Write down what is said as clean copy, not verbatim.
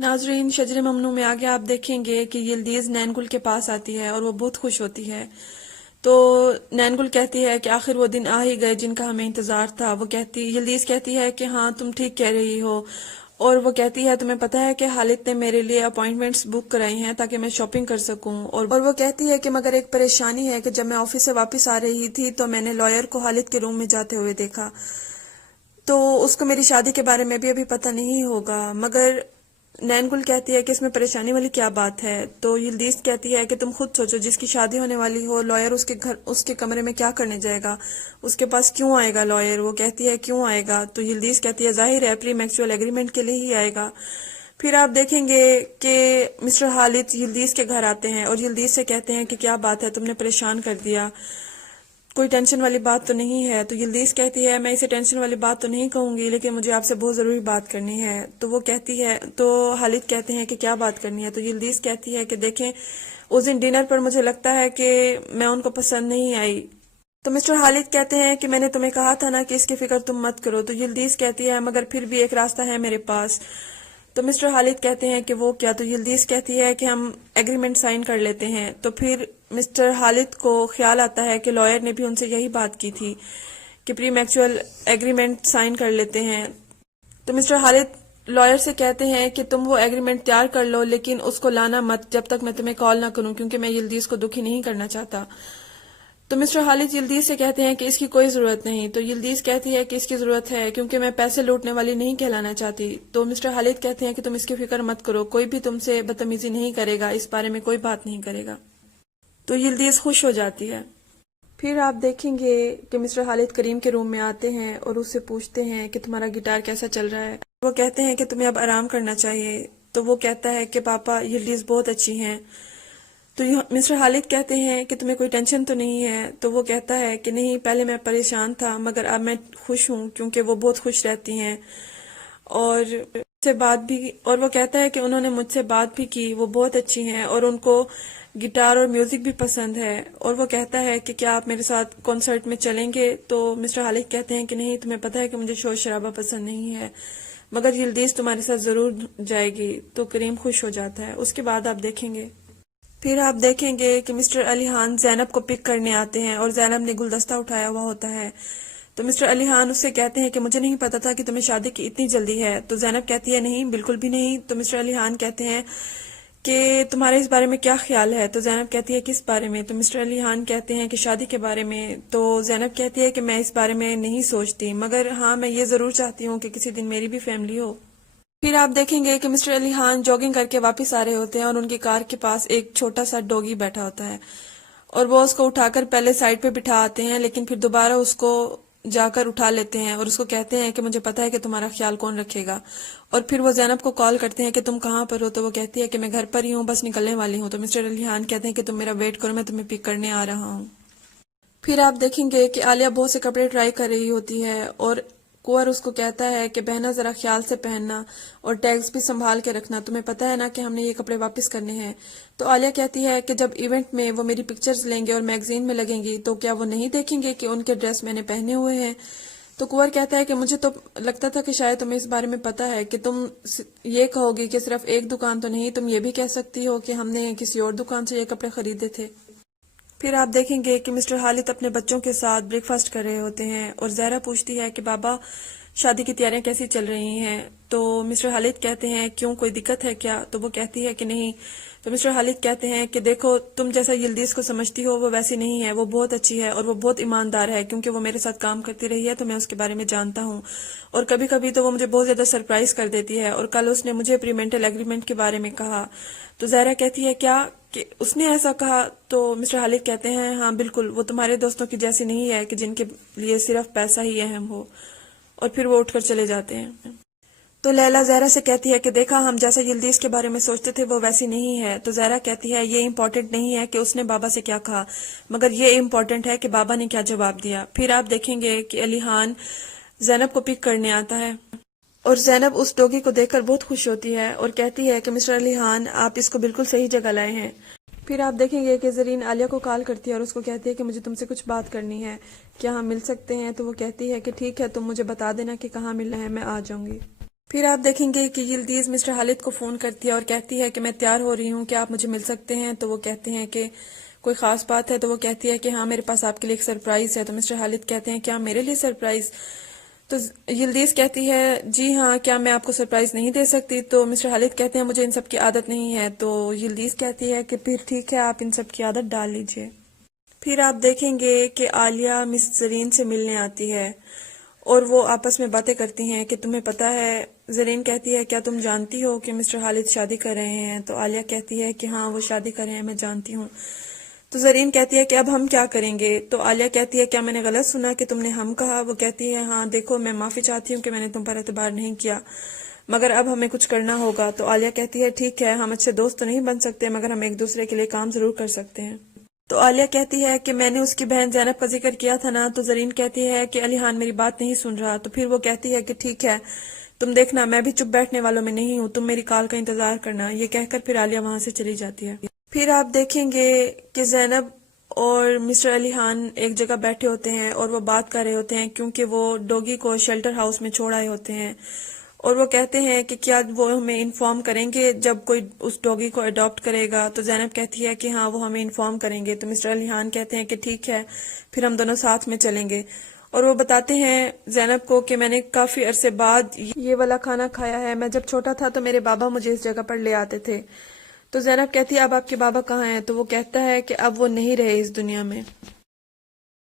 ناظرین، شجر ممنوع میں آگے آپ دیکھیں گے کہ یلدیز نین گل کے پاس آتی ہے اور وہ بہت خوش ہوتی ہے. تو نین گل کہتی ہے کہ آخر وہ دن آ ہی گئے جن کا ہمیں انتظار تھا. یلدیز کہتی ہے کہ ہاں تم ٹھیک کہہ رہی ہو، اور وہ کہتی ہے تمہیں پتہ ہے کہ خالد نے میرے لیے اپوائنٹمنٹس بک کرائی ہیں تاکہ میں شاپنگ کر سکوں. اور وہ کہتی ہے کہ مگر ایک پریشانی ہے کہ جب میں آفس سے واپس آ رہی تھی تو میں نے لائر کو خالد کے روم میں جاتے ہوئے دیکھا، تو اس کو میری شادی کے بارے میں بھی ابھی پتہ نہیں ہوگا. مگر نین گل کہتی ہے کہ اس میں پریشانی والی کیا بات ہے. تو یلدیز کہتی ہے کہ تم خود سوچو، جس کی شادی ہونے والی ہو، لائر اس کے کمرے میں کیا کرنے جائے گا، اس کے پاس کیوں آئے گا لائر. وہ کہتی ہے کیوں آئے گا. تو یلدیز کہتی ہے ظاہر ہے پری میکچوئل ایگریمنٹ کے لیے ہی آئے گا. پھر آپ دیکھیں گے کہ مسٹر خالد یلدیز کے گھر آتے ہیں اور یلدیز سے کہتے ہیں کہ کیا بات ہے، تم نے پریشان کر دیا، کوئی ٹینشن والی بات تو نہیں ہے. تو یلدیز کہتی ہے میں اسے ٹینشن والی بات تو نہیں کہوں گی، لیکن مجھے آپ سے بہت ضروری بات کرنی ہے. تو خالد کہتے ہیں کہ کیا بات کرنی ہے. تو یلدیز کہتی ہے کہ دیکھیں اس دن ڈنر پر مجھے لگتا ہے کہ میں ان کو پسند نہیں آئی. تو مسٹر خالد کہتے ہیں کہ میں نے تمہیں کہا تھا نا کہ اس کی فکر تم مت کرو. تو یلدیز کہتی ہے مگر پھر بھی ایک راستہ ہے میرے پاس. تو مسٹر خالد کہتے ہیں کہ وہ کیا. تو یلدیز کہتی ہے کہ ہم ایگریمنٹ سائن کر لیتے ہیں. تو پھر مسٹر خالد کو خیال آتا ہے کہ لائر نے بھی ان سے یہی بات کی تھی کہ پری میکچوئل ایگریمنٹ سائن کر لیتے ہیں. تو مسٹر خالد لائر سے کہتے ہیں کہ تم وہ ایگریمنٹ تیار کر لو، لیکن اس کو لانا مت جب تک میں تمہیں کال نہ کروں، کیونکہ میں یلدیز کو دکھی نہیں کرنا چاہتا. تو مسٹر خالد یلدیز سے کہتے ہیں کہ اس کی کوئی ضرورت نہیں. تو یلدیز کہتی ہے کہ اس کی ضرورت ہے کیونکہ میں پیسے لوٹنے والی نہیں کہلانا چاہتی. تو مسٹر خالد کہتے ہیں کہ تم اس کی فکر مت کرو، کوئی بھی تم سے بدتمیزی نہیں کرے گا، اس بارے میں کوئی بات نہیں کرے گا. تو یلدیز خوش ہو جاتی ہے. پھر آپ دیکھیں گے کہ مسٹر خالد کریم کے روم میں آتے ہیں اور اس سے پوچھتے ہیں کہ تمہارا گٹار کیسا چل رہا ہے. وہ کہتے ہیں کہ تمہیں اب آرام کرنا چاہیے. تو وہ کہتا ہے کہ پاپا یلدیز بہت اچھی ہیں. تو مسٹر خالد کہتے ہیں کہ تمہیں کوئی ٹینشن تو نہیں ہے. تو وہ کہتا ہے کہ نہیں، پہلے میں پریشان تھا مگر اب میں خوش ہوں کیونکہ وہ بہت خوش رہتی ہیں اور وہ کہتا ہے کہ انہوں نے مجھ سے بات بھی کی، وہ بہت اچھی ہیں اور ان کو گٹار اور میوزک بھی پسند ہے. اور وہ کہتا ہے کہ کیا آپ میرے ساتھ کنسرٹ میں چلیں گے. تو مسٹر خالد کہتے ہیں کہ نہیں، تمہیں پتہ ہے کہ مجھے شور شرابہ پسند نہیں ہے، مگر یلدیز تمہارے ساتھ ضرور جائے گی. تو کریم خوش ہو جاتا ہے. اس کے بعد آپ دیکھیں گے کہ مسٹر علی خان زینب کو پک کرنے آتے ہیں اور زینب نے گلدستہ اٹھایا ہوا ہوتا ہے. تو مسٹر علی خان اس سے کہتے ہیں کہ مجھے نہیں پتا تھا کہ تمہیں شادی کی اتنی جلدی ہے. تو زینب کہتی ہے نہیں، بالکل بھی نہیں. تو مسٹر علی خان کہتے ہیں کہ تمہارے اس بارے میں کیا خیال ہے. تو زینب کہتی ہے کس بارے میں. تو مسٹر علی خان کہتے ہیں کہ شادی کے بارے میں. تو زینب کہتی ہے کہ میں اس بارے میں نہیں سوچتی، مگر ہاں میں یہ ضرور چاہتی ہوں کہ کسی دن میری بھی فیملی ہو. پھر آپ دیکھیں گے کہ مسٹر علی خان جاگنگ کر کے واپس آ رہے ہوتے ہیں اور ان کی کار کے پاس ایک چھوٹا سا ڈوگی بیٹھا ہوتا ہے اور وہ اس کو اٹھا کر پہلے سائڈ پہ بٹھا آتے ہیں، لیکن پھر دوبارہ اس کو جا کر اٹھا لیتے ہیں اور اس کو کہتے ہیں کہ مجھے پتا ہے کہ تمہارا خیال کون رکھے گا. اور پھر وہ زینب کو کال کرتے ہیں کہ تم کہاں پر ہو. تو وہ کہتی ہے کہ میں گھر پر ہی ہوں، بس نکلنے والی ہوں. تو مسٹر علی خان کہتے ہیں کہ تم میرا ویٹ کرو، میں تمہیں پک کرنے آ رہا ہوں. پھر آپ دیکھیں گے کہ عالیہ بہت سے کپڑے ٹرائی کر رہی ہوتی ہے اور کوئر اس کو کہتا ہے کہ بہنا ذرا خیال سے پہننا اور ٹیگز بھی سنبھال کے رکھنا، تمہیں پتہ ہے نا کہ ہم نے یہ کپڑے واپس کرنے ہیں. تو عالیہ کہتی ہے کہ جب ایونٹ میں وہ میری پکچرز لیں گے اور میگزین میں لگیں گی تو کیا وہ نہیں دیکھیں گے کہ ان کے ڈریس میں نے پہنے ہوئے ہیں. تو کوئر کہتا ہے کہ مجھے تو لگتا تھا کہ شاید تمہیں اس بارے میں پتہ ہے کہ تم یہ کہو گی کہ صرف ایک دکان تو نہیں، تم یہ بھی کہہ سکتی ہو کہ ہم نے کسی اور دکان سے یہ کپڑے خریدے تھے. پھر آپ دیکھیں گے کہ مسٹر خالد اپنے بچوں کے ساتھ بریک فاسٹ کر رہے ہوتے ہیں اور زہرا پوچھتی ہے کہ بابا شادی کی تیاریاں کیسی چل رہی ہیں. تو مسٹر خالد کہتے ہیں کیوں، کوئی دقت ہے کیا. تو وہ کہتی ہے کہ نہیں. تو مسٹر خالد کہتے ہیں کہ دیکھو تم جیسا یلدیز کو سمجھتی ہو وہ ویسی نہیں ہے، وہ بہت اچھی ہے اور وہ بہت ایماندار ہے، کیونکہ وہ میرے ساتھ کام کرتی رہی ہے تو میں اس کے بارے میں جانتا ہوں، اور کبھی کبھی تو وہ مجھے بہت زیادہ سرپرائز کر دیتی ہے، اور کل اس نے مجھے پری مینٹل ایگریمنٹ کے بارے میں کہا. تو زہرا کہتی ہے کیا کہ اس نے ایسا کہا. تو مسٹر خالد کہتے ہیں ہاں بالکل، وہ تمہارے دوستوں کی جیسی نہیں ہے کہ جن کے لیے صرف پیسہ ہی اہم ہو. اور پھر وہ اٹھ کر چلے جاتے ہیں. تو لیلا زہرا سے کہتی ہے کہ دیکھا ہم جیسا یلدیز کے بارے میں سوچتے تھے وہ ویسی نہیں ہے. تو زہرا کہتی ہے یہ امپورٹنٹ نہیں ہے کہ اس نے بابا سے کیا کہا، مگر یہ امپورٹنٹ ہے کہ بابا نے کیا جواب دیا. پھر آپ دیکھیں گے کہ علی خان زینب کو پک کرنے آتا ہے اور زینب اس ڈوگی کو دیکھ کر بہت خوش ہوتی ہے اور کہتی ہے کہ مسٹر علی خان آپ اس کو بالکل صحیح جگہ لائے ہیں. پھر آپ دیکھیں گے کہ زرین عالیہ کو کال کرتی ہے اور اس کو کہتی ہے کہ مجھے تم سے کچھ بات کرنی ہے، کیا ہم مل سکتے ہیں. تو وہ کہتی ہے کہ ٹھیک ہے، تم مجھے بتا دینا کہ کہاں ملنا ہے، میں آ جاؤں گی. پھر آپ دیکھیں گے کہ یلدیز مسٹر خالد کو فون کرتی ہے اور کہتی ہے کہ میں تیار ہو رہی ہوں کہ آپ مجھے مل سکتے ہیں. تو وہ کہتے ہیں کہ کوئی خاص بات ہے؟ تو وہ کہتی ہے کہ ہاں میرے پاس آپ کے لیے ایک سرپرائز ہے. تو مسٹر خالد کہتے ہیں کیا میرے لیے سرپرائز؟ تو یلدیز کہتی ہے جی ہاں، کیا میں آپ کو سرپرائز نہیں دے سکتی؟ تو مسٹر خالد کہتے ہیں مجھے ان سب کی عادت نہیں ہے. تو یلدیز کہتی ہے کہ پھر ٹھیک ہے، آپ ان سب کی عادت ڈال لیجئے. پھر آپ دیکھیں گے کہ عالیہ مس زرین سے ملنے آتی ہے اور وہ آپس میں باتیں کرتی ہیں کہ تمہیں پتا ہے. زرین کہتی ہے کیا تم جانتی ہو کہ مسٹر خالد شادی کر رہے ہیں؟ تو عالیہ کہتی ہے کہ ہاں وہ شادی کر رہے ہیں، میں جانتی ہوں. تو زرین کہتی ہے کہ اب ہم کیا کریں گے؟ تو عالیہ کہتی ہے کیا میں نے غلط سنا کہ تم نے ہم کہا؟ وہ کہتی ہے ہاں دیکھو، میں معافی چاہتی ہوں کہ میں نے تم پر اعتبار نہیں کیا، مگر اب ہمیں کچھ کرنا ہوگا. تو عالیہ کہتی ہے ٹھیک ہے، ہم اچھے دوست تو نہیں بن سکتے مگر ہم ایک دوسرے کے لیے کام ضرور کر سکتے ہیں. تو عالیہ کہتی ہے کہ میں نے اس کی بہن زینب کا ذکر کیا تھا نا. تو زرین کہتی ہے کہ علی خان میری بات نہیں سن رہا. تو پھر وہ کہتی ہے کہ ٹھیک ہے، تم دیکھنا میں بھی چپ بیٹھنے والوں میں نہیں ہوں، تم میری کال کا انتظار کرنا. یہ کہہ کر پھر عالیہ وہاں سے چلی جاتی ہے. پھر آپ دیکھیں گے کہ زینب اور مسٹر علی خان ایک جگہ بیٹھے ہوتے ہیں اور وہ بات کر رہے ہوتے ہیں کیونکہ وہ ڈوگی کو شیلٹر ہاؤس میں چھوڑ آئے ہوتے ہیں. اور وہ کہتے ہیں کہ کیا وہ ہمیں انفارم کریں گے جب کوئی اس ڈوگی کو اڈاپٹ کرے گا؟ تو زینب کہتی ہے کہ ہاں وہ ہمیں انفارم کریں گے. تو مسٹر علی خان کہتے ہیں کہ ٹھیک ہے، پھر ہم دونوں ساتھ میں چلیں گے. اور وہ بتاتے ہیں زینب کو کہ میں نے کافی عرصے بعد یہ والا کھانا کھایا ہے. میں جب چھوٹا تھا تو میرے بابا مجھے اس جگہ پر لے آتے تھے. تو زینب کہتی ہے اب آپ کے بابا کہاں ہیں؟ تو وہ کہتا ہے کہ اب وہ نہیں رہے اس دنیا میں.